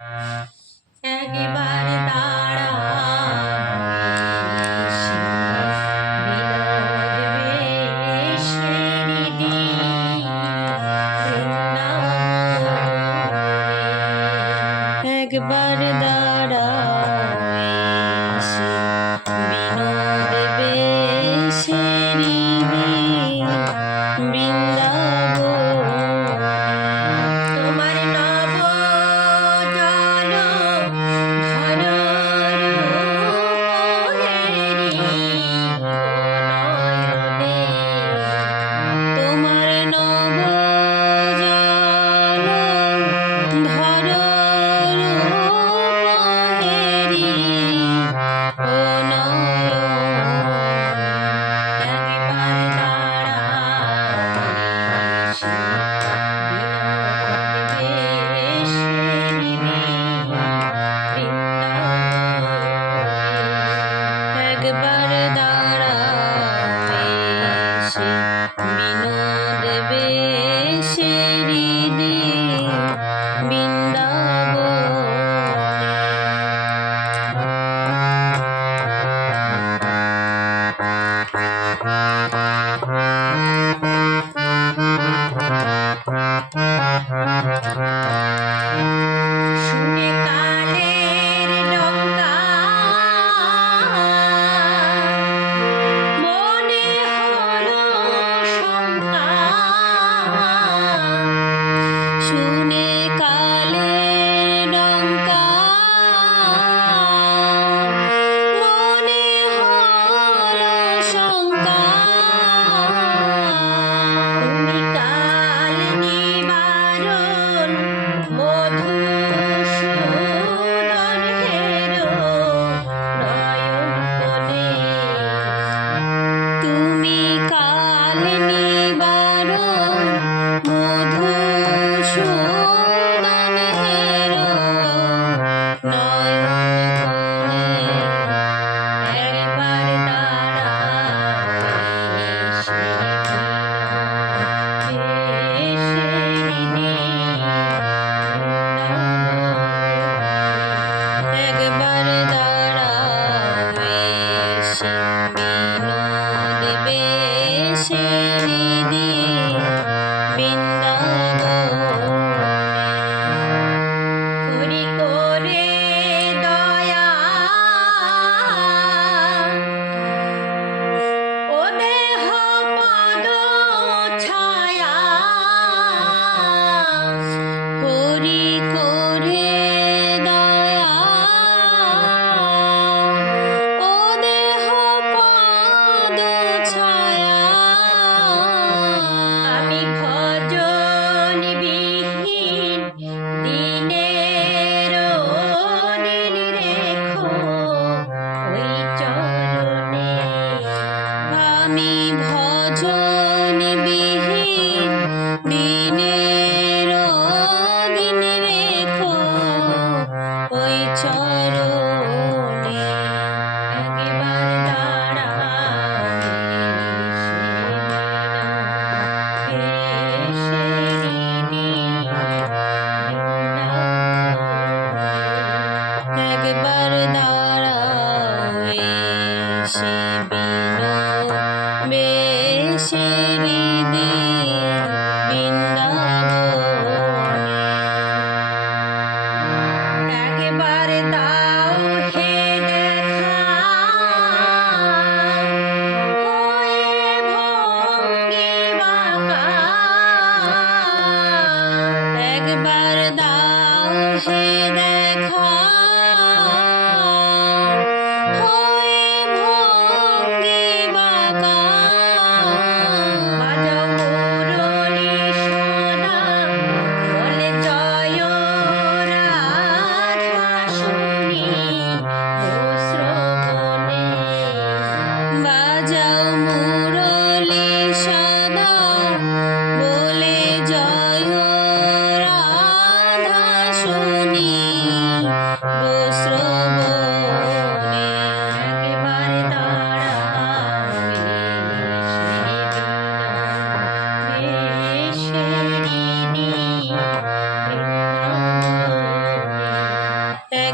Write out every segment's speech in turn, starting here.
একবার দাঁড়া। একবার দাঁড়া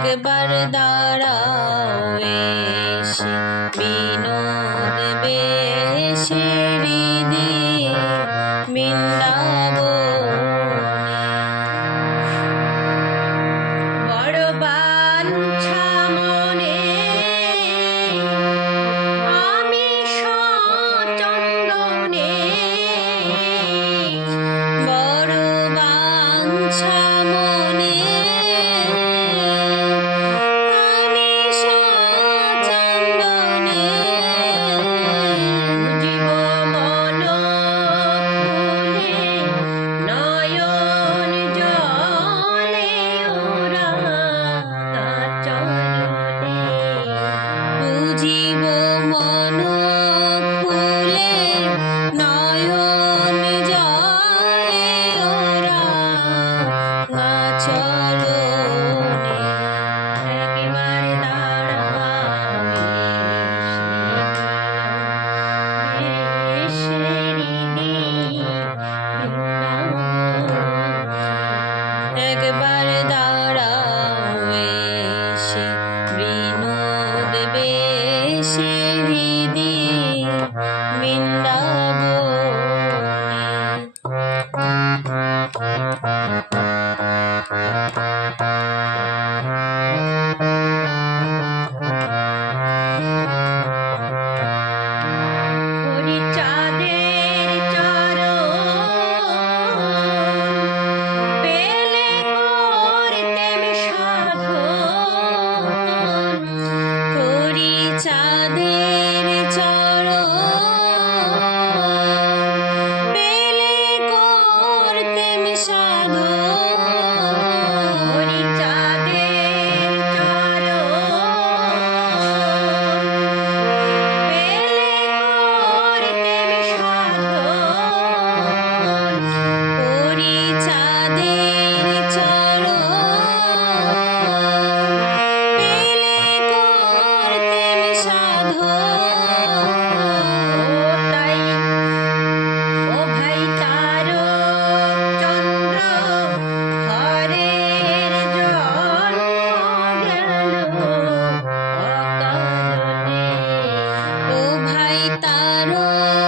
একবার দাঁড়াও। বিনোদ বেশে চাঁদের Namah.